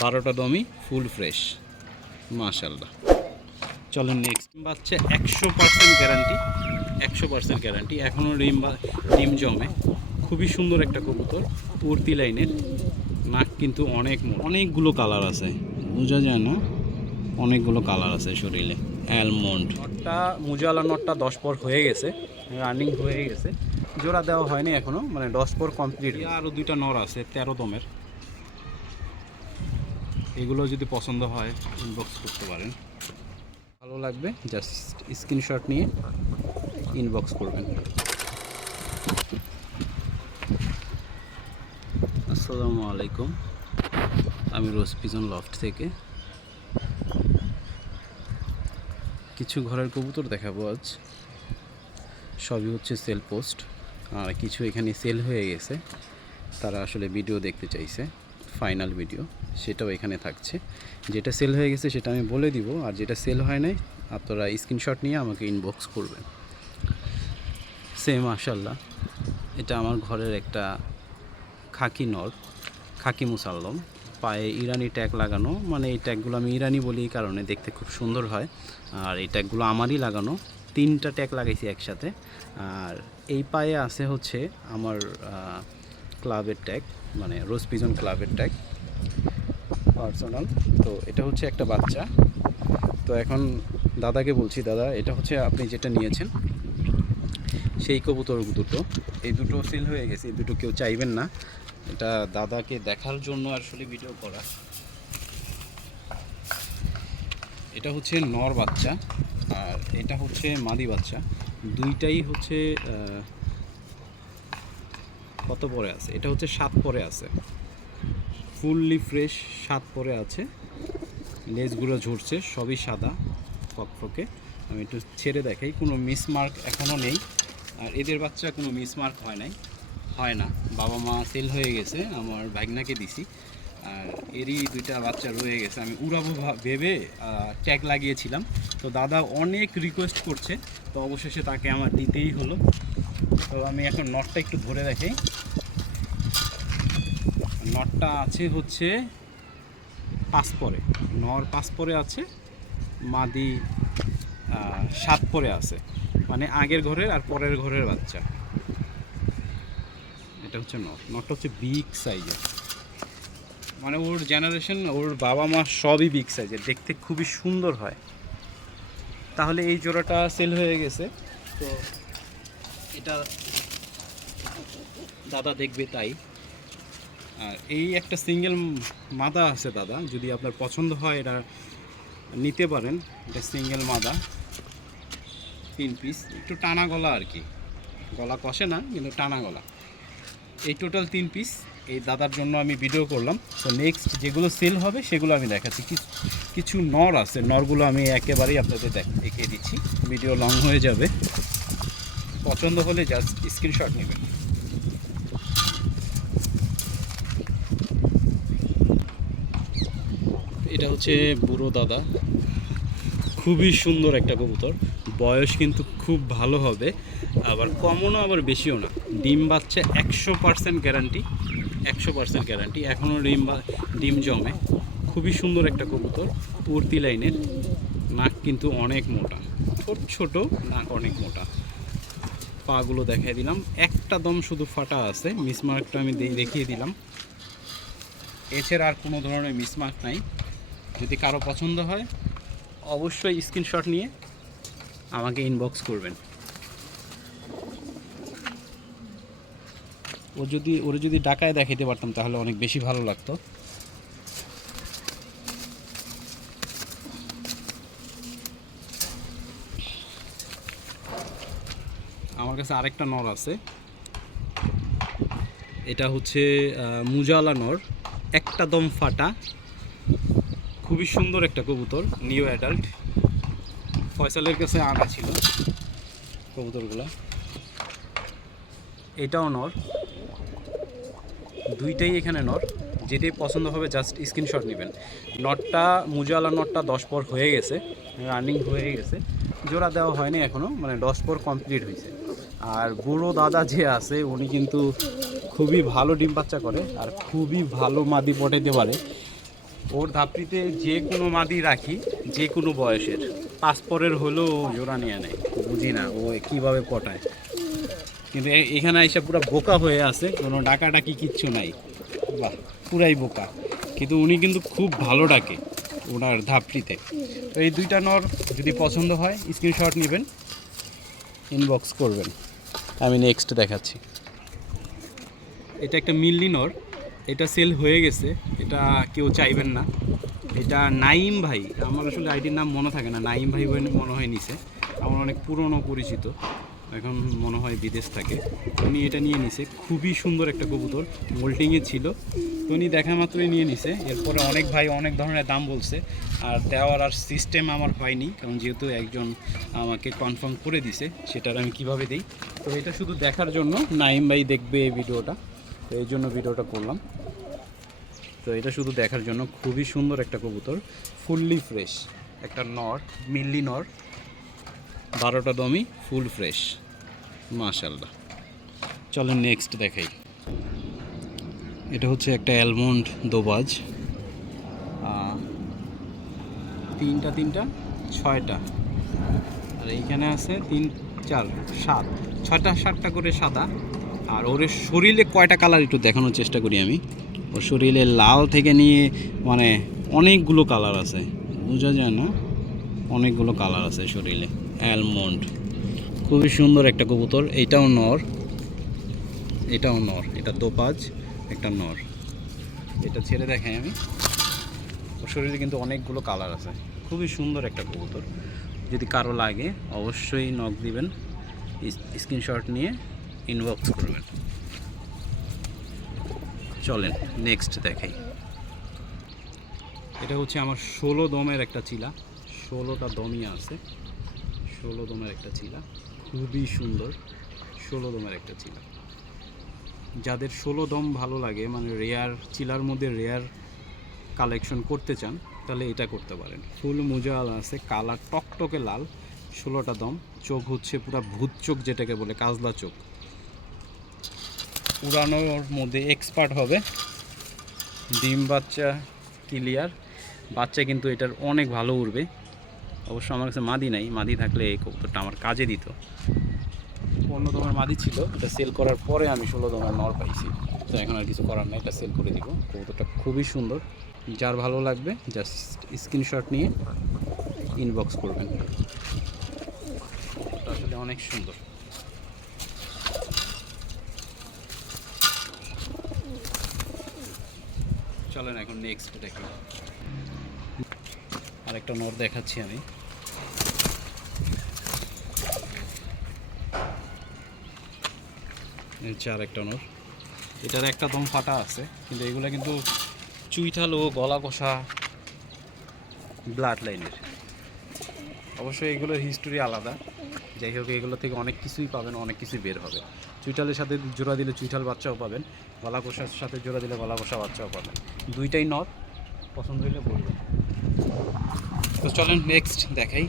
বারোটা দমই full fresh. মাশাল্লাহ চলেন নেক্সট বাচ্চা একশো পার্সেন্ট গ্যারান্টি একশো পার্সেন্ট গ্যারান্টি এখনও ডিম বা- ডিম জমে। খুবই সুন্দর একটা কবুতর উর্তি লাইনের। নাক কিন্তু অনেক অনেকগুলো কালার আছে। বোঝা যায় না? অনেকগুলো কালার আছে শরীরে। অ্যালমন্ড নটটা মুজালা নটটা দশ পর হয়ে গেছে। রানিং হয়ে গেছে। জোড়া দেওয়া হয়নি এখনও। মানে দশ পর কমপ্লিট আরও দুইটা নর আছে তেরো দমের। এগুলো যদি পছন্দ হয় ইনবক্স করতে পারেন। ভালো লাগবে জাস্ট স্ক্রিনশট নিয়ে ইনবক্স করবেন। আসসালামু আলাইকুম। আমি রোজ পিজন লফট থেকে। কিছু ঘরের কবুতর দেখাবো আজ। সবই হচ্ছে সেল পোস্ট আর কিছু এখানে সেল হয়ে গেছে। তারা আসলে ভিডিও দেখতে চাইছে ফাইনাল ভিডিও সেটাও এখানে থাকছে। যেটা সেল হয়ে গেছে সেটা আমি বলে দিব, আর যেটা সেল হয় নাই, আপনারা স্ক্রিনশট নিয়ে আমাকে ইনবক্স করবেন। সেম মাশাল্লাহ এটা আমার ঘরের একটা খাকি নর, খাকি মুসাল্লম। পায়ে ইরানি ট্যাগ লাগানো মানে এই ট্যাগগুলো আমি ইরানি বলি এই কারণে দেখতে খুব সুন্দর হয়। আর এই ট্যাগগুলো আমারই লাগানো, তিনটা ট্যাগ লাগাইছি একসাথে। আর এই পায়ে আছে হচ্ছে আমার ক্লাবের ট্যাগ মানে রোজ পিজন ক্লাবের ট্যাগ পার্সোনাল। তো এটা হচ্ছে একটা বাচ্চা। তো এখন দাদাকে বলছি, দাদা, এটা হচ্ছে আপনি যেটা নিয়েছেন, সেই কবুতর দুটো। এই দুটো সেল হয়ে গেছে, এই দুটো কেউ চাইবেন না। এটা দাদাকে দেখার জন্য আসলে ভিডিও করা। এটা হচ্ছে নর বাচ্চা, আর এটা হচ্ছে মাদি বাচ্চা। দুইটাই হচ্ছে কত পরে আছে? এটা হচ্ছে সাত পরে আছে। ফুললি ফ্রেশ স্বাদ পরে আছে। লেজগুলো ঝরছে, সবই সাদা, ফকফকে। আমি একটু ছেড়ে দেখাই, কোনো মিসমার্ক এখনও নেই। আর এদের বাচ্চা কোনো মিসমার্ক হয় নাই। হয় না, বাবা মা সেল হয়ে গেছে, আমার ভাগনাকে দিছি। আর এরই দুইটা বাচ্চা রয়ে গেছে। আমি উড়াবো ভেবে ট্যাগ লাগিয়েছিলাম। তো দাদা অনেক রিকোয়েস্ট করছে, তো অবশেষে তাকে আমার দিতেই হলো। তো আমি এখন নটটা একটু ধরে দেখাই। নটটা আছে হচ্ছে পাঁচ পরে নর পাঁচ পরে আছে, মাদি সাত পরে আছে। মানে আগের ঘরের আর পরের ঘরের বাচ্চা। এটা হচ্ছে নট নটটা হচ্ছে বিগ সাইজের মানে ওর জেনারেশন ওর বাবা মা সবই বিগ সাইজের দেখতে খুবই সুন্দর হয়। তাহলে এই জোড়াটা সেল হয়ে গেছে। তো এটা দাদা দেখবে তাই। আর এই একটা সিঙ্গেল মাদা আছে দাদা, যদি আপনার পছন্দ হয় এটা নিতে পারেন, এটা সিঙ্গেল মাদা, তিন পিস একটু টানা গলা আর কি। গলা কষে না, কিন্তু টানা গলা। এই টোটাল তিন পিস এই দাদার জন্য আমি ভিডিও করলাম। তো নেক্সট যেগুলো সেল হবে, সেগুলো আমি দেখাচ্ছি। কিছু নর আছে, নরগুলো আমি একেবারেই আপনাদের দেখ- দেখিয়ে দিচ্ছি। ভিডিও লং হয়ে যাবে। পছন্দ হলে জাস্ট স্ক্রিনশট নেবেন। এটা হচ্ছে বুড়ো দাদা। খুবই সুন্দর একটা কবুতর। বয়স কিন্তু খুব ভালো হবে, আবার কমনও আবার বেশিও না। ডিম বাচ্চা একশো পার্সেন্ট গ্যারান্টি একশো পার্সেন্ট গ্যারান্টি এখনও ডিম বা ডিম জমে। খুবই সুন্দর একটা কবুতর উর্তি লাইনের। নাক কিন্তু অনেক মোটা। ছোট ছোট, নাক অনেক মোটা। পাগুলো দেখিয়ে দিলাম। একটা দম শুধু ফাটা আছে। মিসমার্কটা আমি দেখিয়ে দিলাম। এছাড়া আর কোনো ধরনের মিসমার্ক নাই। যদি কারও পছন্দ হয়, অবশ্যই স্ক্রিনশট নিয়ে আমাকে ইনবক্স করবেন। ও যদি, ওরে যদি ডাকায় দেখাইতে পারতাম, তাহলে অনেক বেশি ভালো লাগতো। আমার কাছে আরেকটা নর আছে। এটা হচ্ছে মুজালা নর। একটা দম ফাটা খুবই সুন্দর একটা কবুতর নিউ অ্যাডাল্ট ফয়সালের কাছে আনা ছিল কবুতরগুলা। এটাও নর। দুইটাই এখানে নর। যেটাই পছন্দ হবে জাস্ট স্ক্রিনশট নেবেন। নটটা, মুজালা নটটা দশ পর হয়ে গেছে রানিং হয়ে গেছে। জোড়া দেওয়া হয়নি এখনও মানে দশ পর কমপ্লিট হয়েছে। আর বুড়ো দাদা যে আছে, উনি কিন্তু খুবই ভালো ডিম বাচ্চা করে, আর খুবই ভালো মাদি পটাইতে পারে। ওর ধাপড়িতে যে কোনো মাদি রাখি, যে কোনো বয়সের। পাসপোর্টের হলেও জোড়া নিয়ে নেয়। বুঝি না ও কীভাবে পটায়। কিন্তু এখানে এসে পুরো বোকা হয়ে আছে, কোনো ডাকাডাকি কিচ্ছু নাই। বাহ, পুরাই বোকা। কিন্তু উনি কিন্তু খুব ভালো ডাকে ওনার ধাপড়িতে। তো এই দুইটা নর যদি পছন্দ হয় স্ক্রিনশট নেবেন ইনবক্স করবেন। আমি নেক্সট দেখাচ্ছি। এটা একটা মিল্লি নর। এটা সেল হয়ে গেছে। এটা কেউ চাইবেন না। এটা নাইম ভাই। আমার আসলে আইডির নাম মনে থাকে না। নাইম ভাই মনে হয় নিছে। আমার অনেক পুরনো পরিচিত। এখন মনে হয় বিদেশ থাকে। উনি এটা নিয়ে নিছে। খুবই সুন্দর একটা কবুতর। মোল্টিংয়ে ছিল। তো উনি দেখা মাত্রই নিয়ে নিছে। এরপরে অনেক ভাই অনেক ধরনের দাম বলছে। আর দেওয়ার আর সিস্টেম আমার হয়নি। কারণ যেহেতু একজন আমাকে কনফার্ম করে দিছে, সেটার আমি কীভাবে দিই? তো এটা শুধু দেখার জন্য নাইম ভাই দেখবে এই ভিডিওটা তো এই জন্য ভিডিওটা করলাম। তো এটা শুধু দেখার জন্য খুবই সুন্দর একটা কবুতর, ফুললি ফ্রেশ, একটা নর, মিল্লি নর, বারোটা দমই ফুল ফ্রেশ মাশাল্লাহ চলেন নেক্সট দেখাই। এটা হচ্ছে একটা অ্যালমন্ড দোবাজ। তিনটা তিনটা, ছয়টা। আর এইখানে আছে তিন, চার, সাত, ছয়টা, সাতটা করে সাদা। আর ওর শরীরে কয়টা কালার একটু দেখানোর চেষ্টা করি আমি। ওর শরীরে লাল থেকে নিয়ে মানে অনেকগুলো কালার আছে। বোঝা যায় না? অনেকগুলো কালার আছে শরীরে। অ্যালমন্ড খুবই সুন্দর একটা কবুতর। এটাও নর। এটাও নর। এটা দোপাজ একটা নর। এটা ছেড়ে দেখাই আমি। ওর শরীরে কিন্তু অনেকগুলো কালার আছে। খুবই সুন্দর একটা কবুতর। যদি কারও লাগে, অবশ্যই নখ দিবেন। স্ক্রিনশট নিয়ে ইনবক্স করবেন। চলেন নেক্সট দেখাই। এটা হচ্ছে আমার ষোলো দমের একটা চিলা। ষোলোটা দমই আছে। ষোলো দমের একটা চিলা। খুবই সুন্দর। ষোলো দমের একটা চিলা। যাদের ষোলো দম ভালো লাগে মানে রেয়ার চিলার মধ্যে রেয়ার কালেকশন করতে চান, তাহলে এটা করতে পারেন। ফুল মোজাল আছে, কালার টকটকে লাল, ষোলোটা দম। চোখ হচ্ছে পুরা ভূত চোখ যেটাকে বলে, কাজলা চোখ। উড়ানোর মধ্যে এক্সপার্ট হবে। ডিম বাচ্চা ক্লিয়ার বাচ্চা কিন্তু এটার অনেক ভালো উড়বে। অবশ্য আমার কাছে মাদি নাই। মাদি থাকলে এই কবুতরটা আমার কাজে দিত। পনেরো দমের মাদি ছিল। এটা সেল করার পরে আমি ষোলো দমের নর পাইছি। তো এখন আর কিছু করার নেই। এটা সেল করে দিব। কবুতরটা খুবই সুন্দর। যার ভালো লাগবে জাস্ট স্ক্রিনশট নিয়ে ইনবক্স করবেন। আসলে অনেক সুন্দর। চলেন এখন নেক্সট দেখি। আরেকটা নর দেখাচ্ছি আমি। হচ্ছে আরেকটা নর। এটার একটা দম ফাটা আছে, কিন্তু এগুলো কিন্তু চুইঠাল গলা কষা ব্লাড লাইনের অবশ্যই এগুলোর হিস্টোরি আলাদা। যাই হোক, এগুলো থেকে অনেক কিছুই পাবেন, অনেক কিছুই বের হবে। চুইটালের সাথে জোড়া দিলে চুইটাল বাচ্চাও পাবেন গলা কষার সাথে জোড়া দিলে গলা কষা বাচ্চাও পাবেন। দুইটাই নর, পছন্দ হইলে বলবেন। তো চলেন নেক্সট দেখাই।